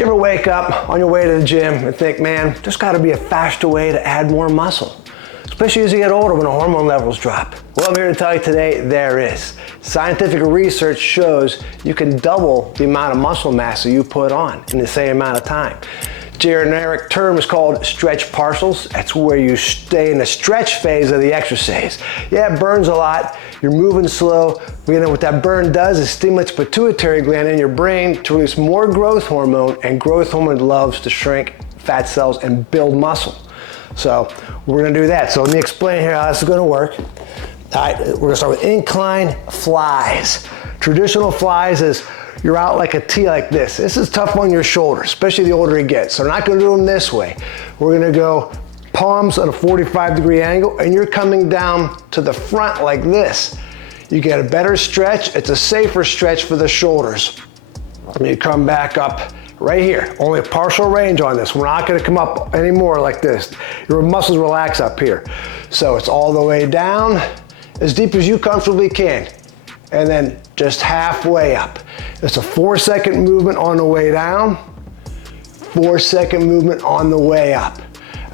Do you ever wake up on your way to the gym and think, man, there's got to be a faster way to add more muscle, especially as you get older when the hormone levels drop? Well, I'm here to tell you today, there is. Scientific research shows you can double the amount of muscle mass that you put on in the same amount of time. Generic term is called stretch partials. That's where you stay in the stretch phase of the exercise. Yeah, it burns a lot. You're moving slow. You know what that burn does is stimulates the pituitary gland in your brain to release more growth hormone, and growth hormone loves to shrink fat cells and build muscle. So we're gonna do that. So let me explain here how this is gonna work. All right, we're gonna start with incline flies. Traditional flies is you're out like a T like this. This is tough on your shoulders, especially the older you get. So we're not gonna do them this way. We're gonna go palms at a 45-degree angle, and you're coming down to the front like this. You get a better stretch. It's a safer stretch for the shoulders. And you come back up right here. Only a partial range on this. We're not gonna come up anymore like this. Your muscles relax up here. So it's all the way down, as deep as you comfortably can, and then just halfway up. It's a 4-second movement on the way down, 4-second movement on the way up.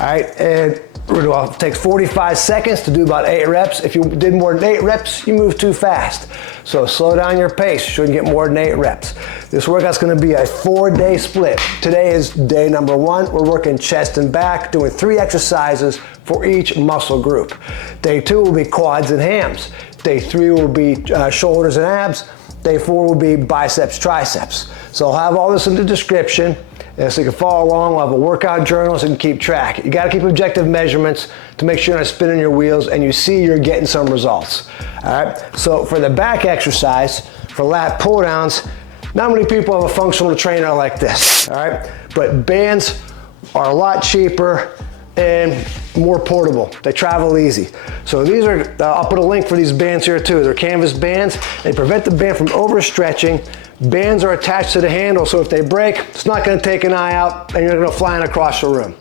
All right, and it takes 45 seconds to do about 8 reps. If you did more than 8 reps, you move too fast. So slow down your pace. You shouldn't get more than 8 reps. This workout's gonna be a 4-day split. Today is day number 1. We're working chest and back, doing 3 exercises for each muscle group. Day 2 will be quads and hams. Day 3 will be shoulders and abs. Day 4 will be biceps, triceps. So I'll have all this in the description, and so you can follow along. We'll have a workout journal so you can keep track. You gotta keep objective measurements to make sure you're not spinning your wheels and you see you're getting some results. All right, so for the back exercise, for lat pull downs, not many people have a functional trainer like this, all right? But bands are a lot cheaper and more portable. They travel easy. So these are, I'll put a link for these bands here too. They're canvas bands. They prevent the band from overstretching. Bands are attached to the handle, so if they break, it's not gonna take an eye out and you're gonna go flying across the room.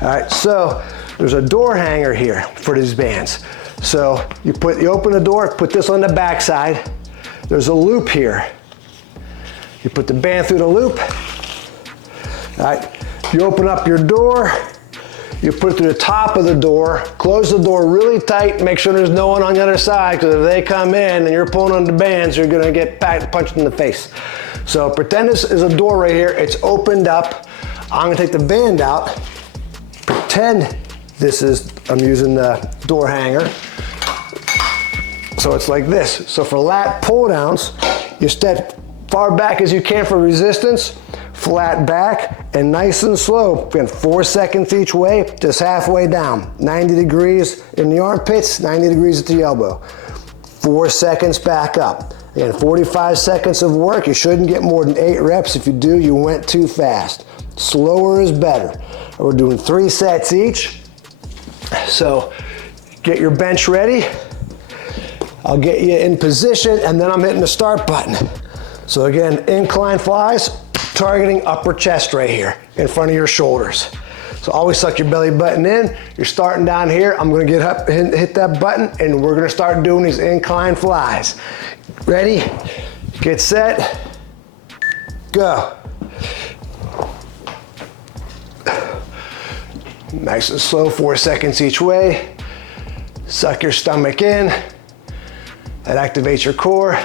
All right, so there's a door hanger here for these bands. So you open the door, put this on the back side. There's a loop here. You put the band through the loop. All right, you open up your door. You put it through the top of the door, close the door really tight, make sure there's no one on the other side, because if they come in and you're pulling on the bands, you're gonna get punched in the face. So pretend this is a door right here, it's opened up. I'm gonna take the band out, pretend I'm using the door hanger. So it's like this. So for lat pull downs, you step far back as you can for resistance, flat back, and nice and slow. Again, 4 seconds each way, just halfway down. 90 degrees in the armpits, 90 degrees at the elbow. 4 seconds back up. Again, 45 seconds of work. You shouldn't get more than 8 reps. If you do, you went too fast. Slower is better. We're doing 3 sets each. So get your bench ready. I'll get you in position, and then I'm hitting the start button. So again, incline flies, targeting upper chest right here in front of your shoulders. So always suck your belly button in. You're starting down here. I'm gonna get up and hit that button, and we're gonna start doing these incline flies. Ready, get set, go. Nice and slow, 4 seconds each way. Suck your stomach in. That activates your core.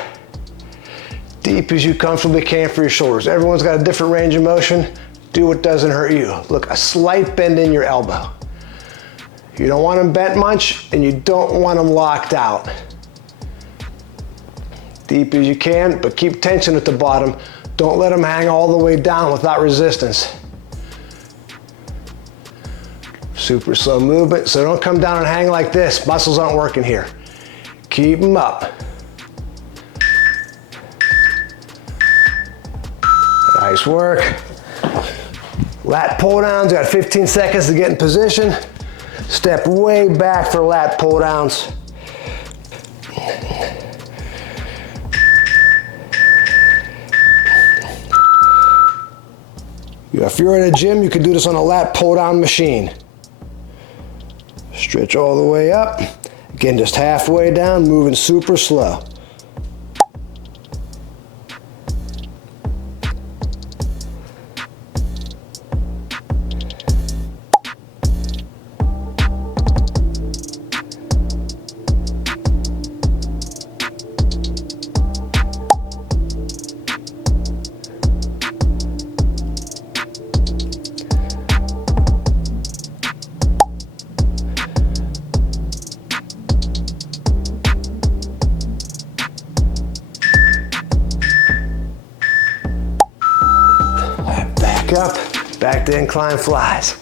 Deep as you comfortably can for your shoulders. Everyone's got a different range of motion. Do what doesn't hurt you. Look, a slight bend in your elbow. You don't want them bent much, and you don't want them locked out. Deep as you can, but keep tension at the bottom. Don't let them hang all the way down without resistance. Super slow movement, so don't come down and hang like this. Muscles aren't working here. Keep them up. Nice work. Lat pull downs, got 15 seconds to get in position. Step way back for lat pull downs. If you're at a gym, you can do this on a lat pull down machine. Stretch all the way up. Again, just halfway down, moving super slow. Back up, back to incline flies.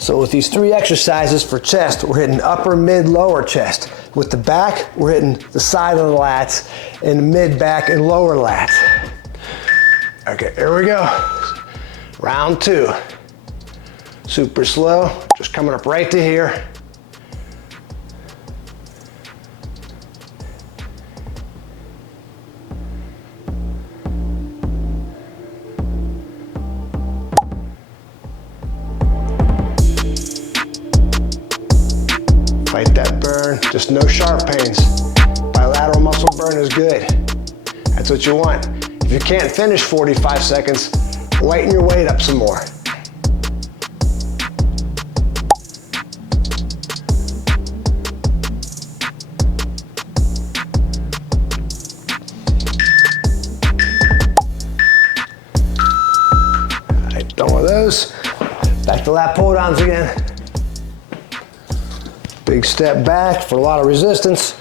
So with these 3 exercises for chest, we're hitting upper, mid, lower chest. With the back, we're hitting the side of the lats and mid, back, and lower lats. Okay, here we go. Round 2. Super slow, just coming up right to here. Fight that burn, just no sharp pains. Bilateral muscle burn is good. That's what you want. If you can't finish 45 seconds, lighten your weight up some more. All right, done with those. Back to lat pull downs again. Big step back for a lot of resistance.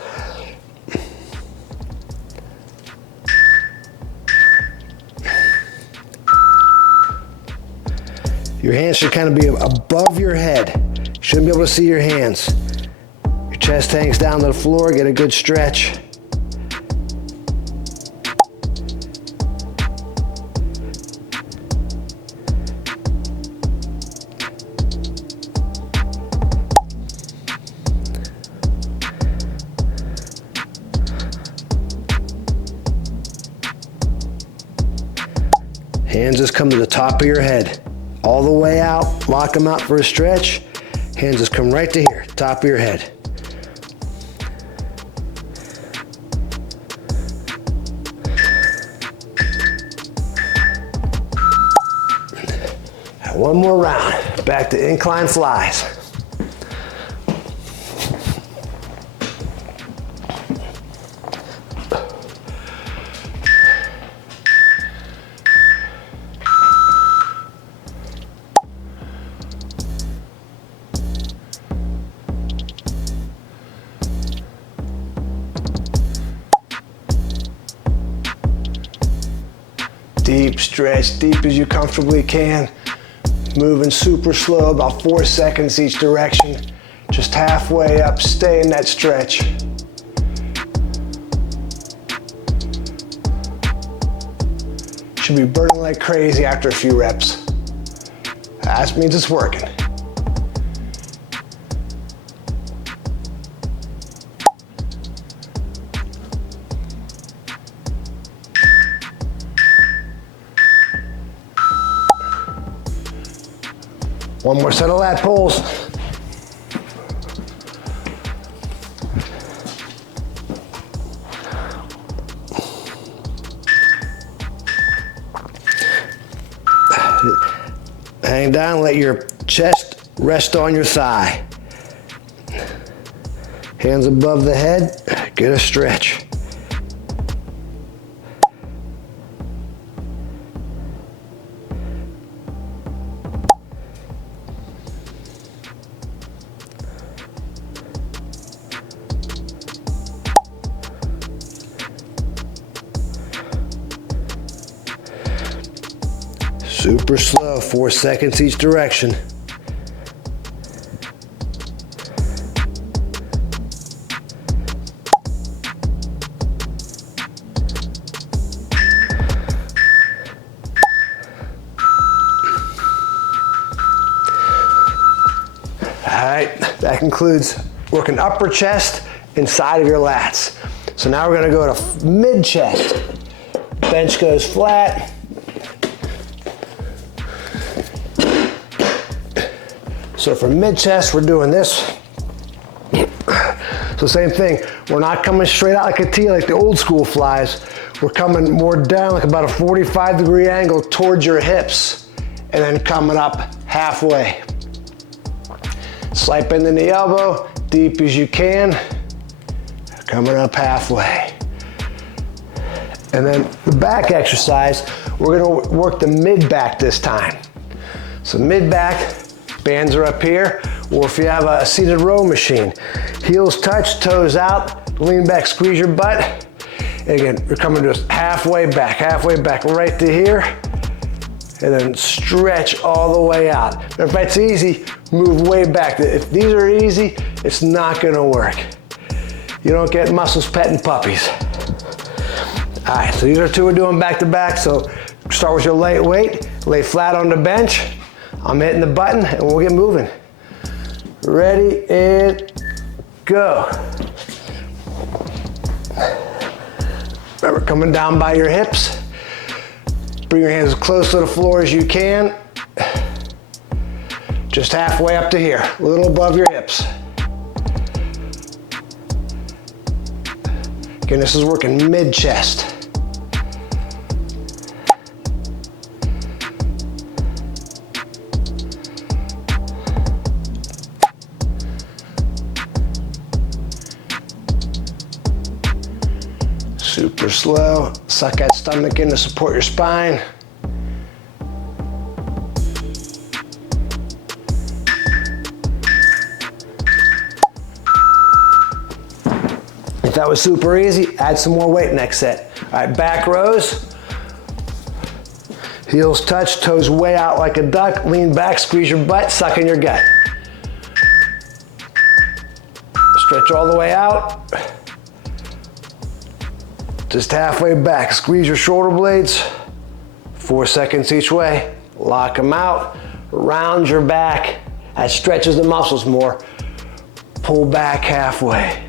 Your hands should kind of be above your head. You shouldn't be able to see your hands. Your chest hangs down to the floor, get a good stretch. Hands just come to the top of your head. All the way out, lock them out for a stretch. Hands just come right to here, top of your head. And one more round, back to incline flies. Deep stretch, deep as you comfortably can. Moving super slow, about 4 seconds each direction. Just halfway up, stay in that stretch. Should be burning like crazy after a few reps. That means it's working. One more set of lat pulls. Hang down, let your chest rest on your thigh. Hands above the head, get a stretch. Super slow, 4 seconds each direction. All right, that concludes working upper chest inside of your lats. So now we're gonna go to mid chest. Bench goes flat. So for mid chest, we're doing this. So same thing, we're not coming straight out like a T like the old school flies. We're coming more down like about a 45-degree angle towards your hips and then coming up halfway. Slight bend in the elbow, deep as you can, coming up halfway. And then the back exercise, we're gonna work the mid back this time. So mid back, bands are up here, or if you have a seated row machine, heels touch, toes out, lean back, squeeze your butt. And again, you're coming just halfway back, right to here, and then stretch all the way out. If that's easy, move way back. If these are easy, it's not gonna work. You don't get muscles petting puppies. All right, so these are two we're doing back to back. So start with your light weight, lay flat on the bench. I'm hitting the button and we'll get moving. Ready, and go. Remember, coming down by your hips. Bring your hands as close to the floor as you can. Just halfway up to here, a little above your hips. Again, this is working mid-chest. Super slow. Suck that stomach in to support your spine. If that was super easy, add some more weight next set. All right, back rows. Heels touch, toes way out like a duck. Lean back, squeeze your butt, suck in your gut. Stretch all the way out. Just halfway back, squeeze your shoulder blades. 4 seconds each way. Lock them out, round your back. That stretches the muscles more. Pull back halfway.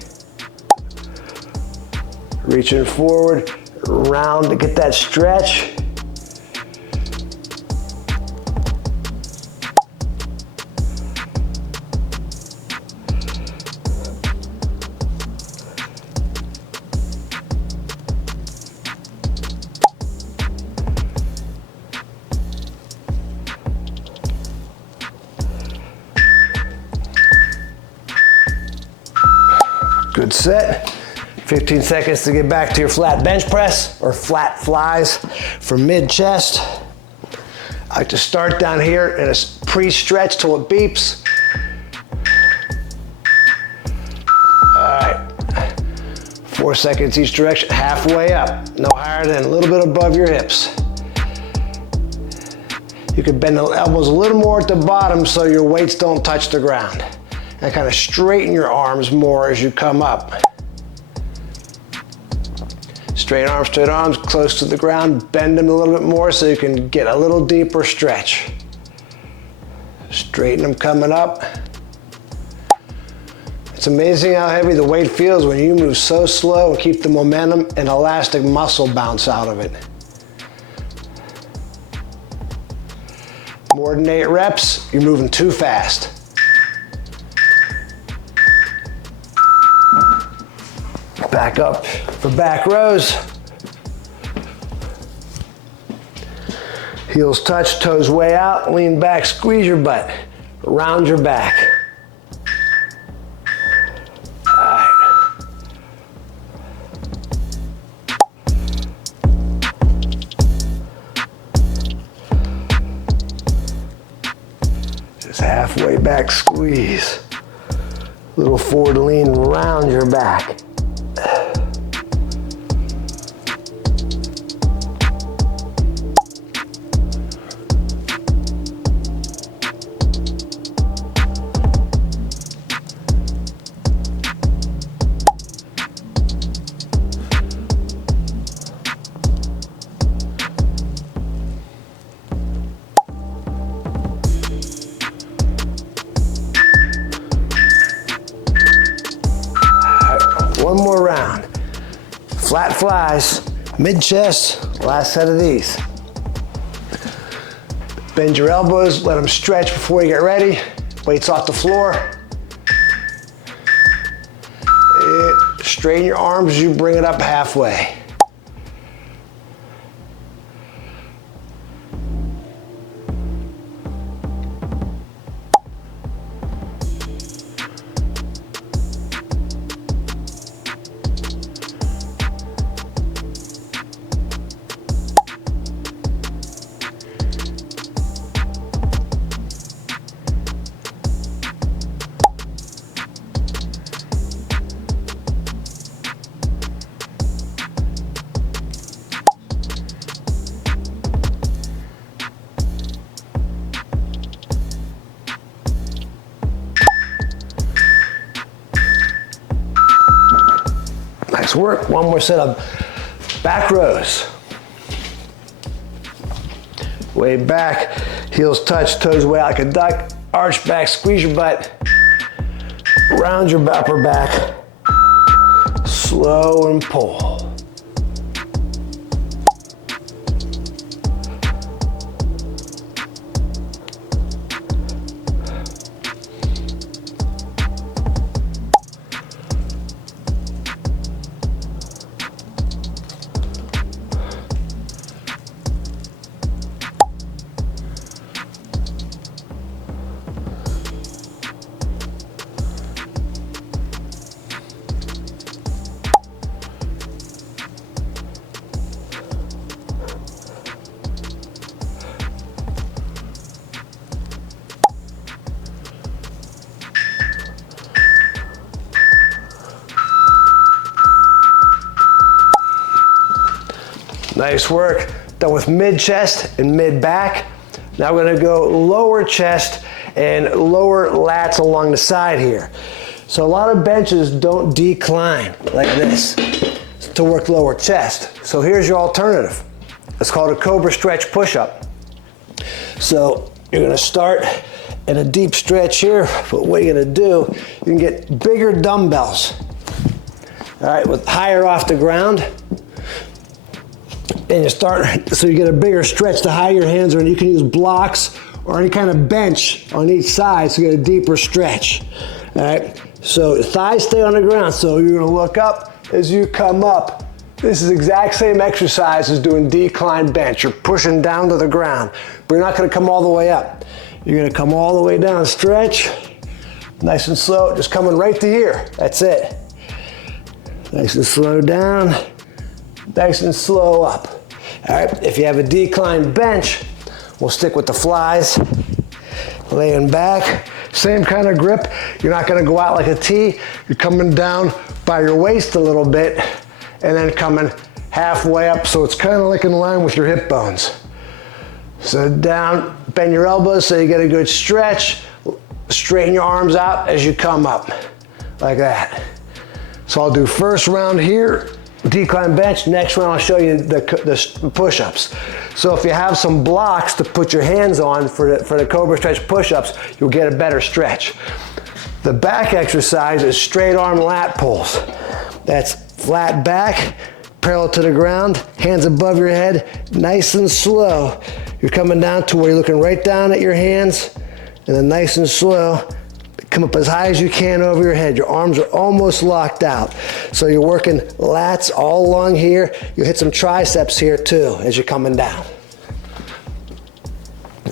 Reaching forward, round to get that stretch. Good set. 15 seconds to get back to your flat bench press or flat flies for mid-chest. I like to start down here in a pre-stretch till it beeps. All right, 4 seconds each direction, halfway up, no higher than a little bit above your hips. You can bend the elbows a little more at the bottom so your weights don't touch the ground. And kind of straighten your arms more as you come up. Straight arms, close to the ground. Bend them a little bit more so you can get a little deeper stretch. Straighten them coming up. It's amazing how heavy the weight feels when you move so slow and keep the momentum and elastic muscle bounce out of it. More than 8 reps, you're moving too fast. Back up for back rows. Heels touch, toes way out, lean back, squeeze your butt, round your back. All right. Just halfway back squeeze. Little forward lean, round your back. One more round. Flat flies, mid-chest, last set of these. Bend your elbows, let them stretch before you get ready. Weights off the floor. And straighten your arms as you bring it up halfway. Nice work. One more set of back rows. Way back, heels touch, toes way out like a duck. Arch back, squeeze your butt. Round your upper back. Slow and pull. Nice work. Done with mid chest and mid back. Now we're gonna go lower chest and lower lats along the side here. So a lot of benches don't decline like this to work lower chest. So here's your alternative. It's called a cobra stretch push-up. So you're gonna start in a deep stretch here, but what you're gonna do, you can get bigger dumbbells. All right, with higher off the ground. And you start, so you get a bigger stretch the higher your hands are, and you can use blocks or any kind of bench on each side so you get a deeper stretch. All right, so thighs stay on the ground, so you're gonna look up as you come up. This is the exact same exercise as doing decline bench. You're pushing down to the ground, but you're not gonna come all the way up. You're gonna come all the way down, stretch, nice and slow, just coming right to here, that's it. Nice and slow down, nice and slow up. All right, if you have a decline bench, we'll stick with the flies. Laying back, same kind of grip. You're not gonna go out like a T. You're coming down by your waist a little bit and then coming halfway up, so it's kind of like in line with your hip bones. So down, bend your elbows so you get a good stretch. Straighten your arms out as you come up, like that. So I'll do first round here, decline bench. Next round I'll show you the push-ups. So if you have some blocks to put your hands on for the cobra stretch push-ups, you'll get a better stretch. The back exercise is straight arm lat pulls. That's flat back, parallel to the ground, hands above your head, nice and slow. You're coming down to where you're looking right down at your hands, and then nice and slow, come up as high as you can over your head. Your arms are almost locked out. So you're working lats all along here. You hit some triceps here too as you're coming down.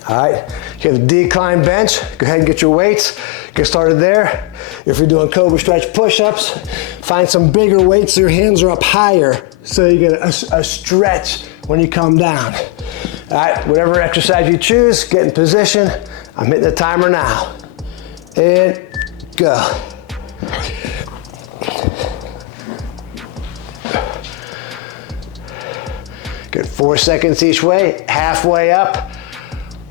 All right, you have a decline bench. Go ahead and get your weights. Get started there. If you're doing cobra stretch push-ups, find some bigger weights so your hands are up higher so you get a stretch when you come down. All right, whatever exercise you choose, get in position. I'm hitting the timer now. And go. Good, 4 seconds each way, halfway up,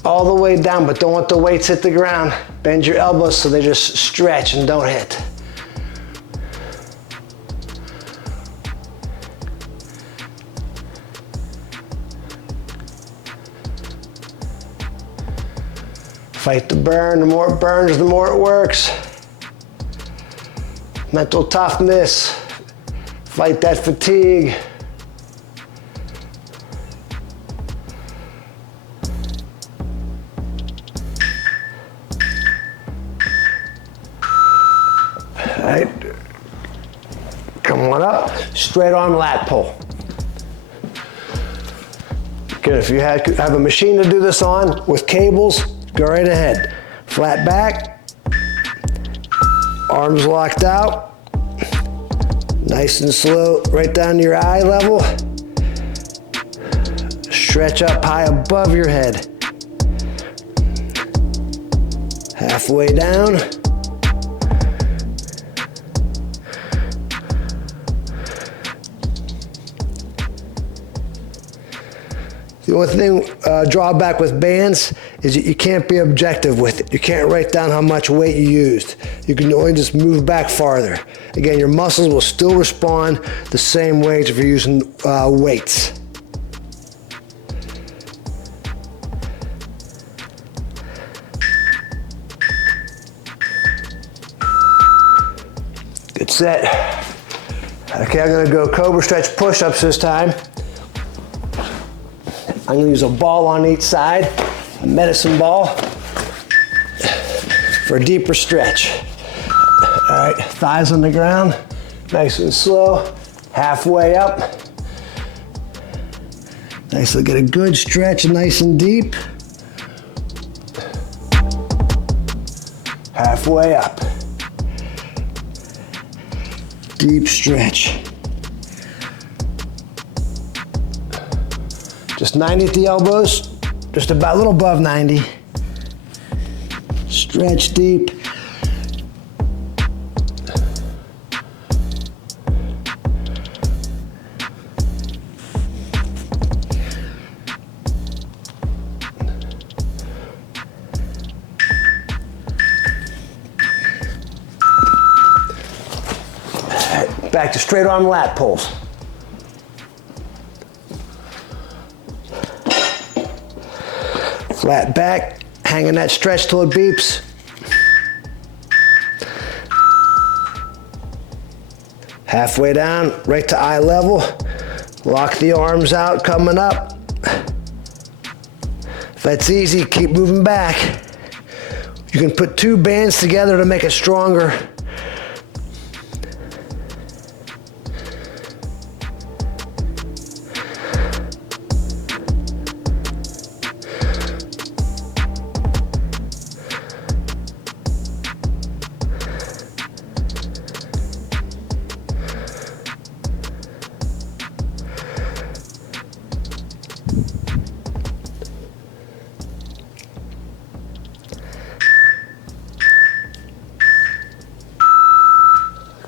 all the way down, but don't let the weights hit the ground. Bend your elbows so they just stretch and don't hit. Fight the burn. The more it burns, the more it works. Mental toughness. Fight that fatigue. All right. Come on up. Straight arm lat pull. Good. If you have a machine to do this on with cables, go right ahead. Flat back, arms locked out, nice and slow, right down to your eye level. Stretch up high above your head. Halfway down. The only thing, drawback with bands is that you can't be objective with it. You can't write down how much weight you used. You can only just move back farther. Again, your muscles will still respond the same way as if you're using weights. Good set. Okay, I'm gonna go cobra stretch push-ups this time. I'm gonna use a ball on each side, a medicine ball, for a deeper stretch. All right, thighs on the ground, nice and slow, halfway up. Nice, so get a good stretch, nice and deep. Halfway up. Deep stretch. Just 90 at the elbows, just about a little above 90. Stretch deep. Back to straight arm lat pulls. Flat back, hanging that stretch till it beeps. Halfway down, right to eye level. Lock the arms out, coming up. If that's easy, keep moving back. You can put two bands together to make it stronger.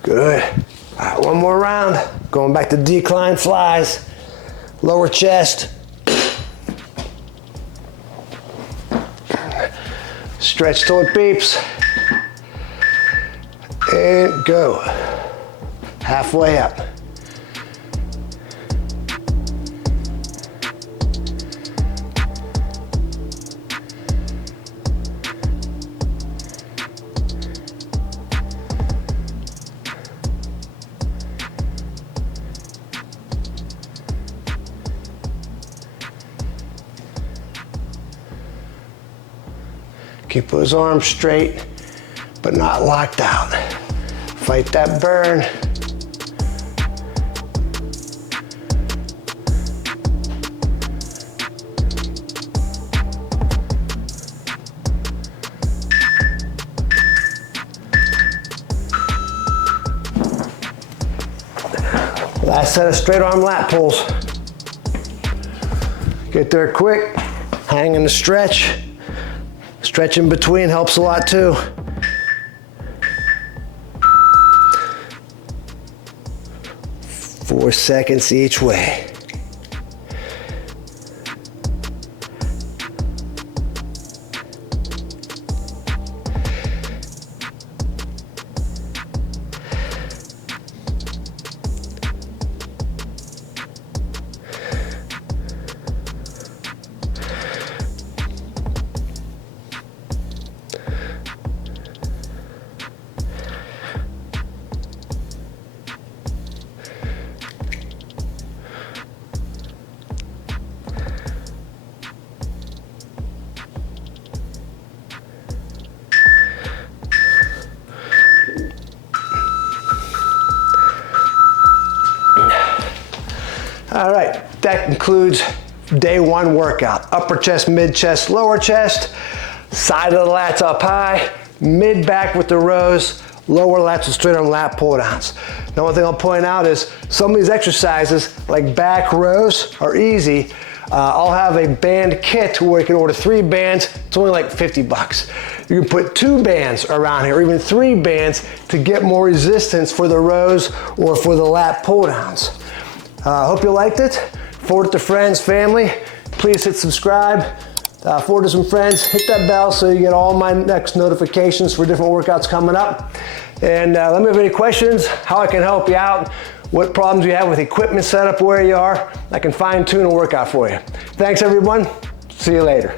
Good. All right, one more round. Going back to decline flies. Lower chest. Stretch till it beeps. And go. Halfway up. Keep those arms straight, but not locked out. Fight that burn. Last set of straight arm lat pulls. Get there quick, hang in the stretch. Stretch in between helps a lot too. Four seconds each way. All right, that concludes day one workout. Upper chest, mid chest, lower chest, side of the lats up high, mid back with the rows, lower lats with straight arm lat pull downs. Now one thing I'll point out is some of these exercises, like back rows, are easy. I'll have a band kit where you can order 3 bands. It's only like 50 bucks. You can put 2 bands around here, or even 3 bands to get more resistance for the rows or for the lat pull downs. Hope you liked it. Forward it to friends, family. please hit subscribe, forward to some friends, hit that bell so you get all my next notifications for different workouts coming up. And let me know if you have any questions, how I can help you out, what problems you have with equipment setup where you are. I can fine tune a workout for you. Thanks everyone, see you later.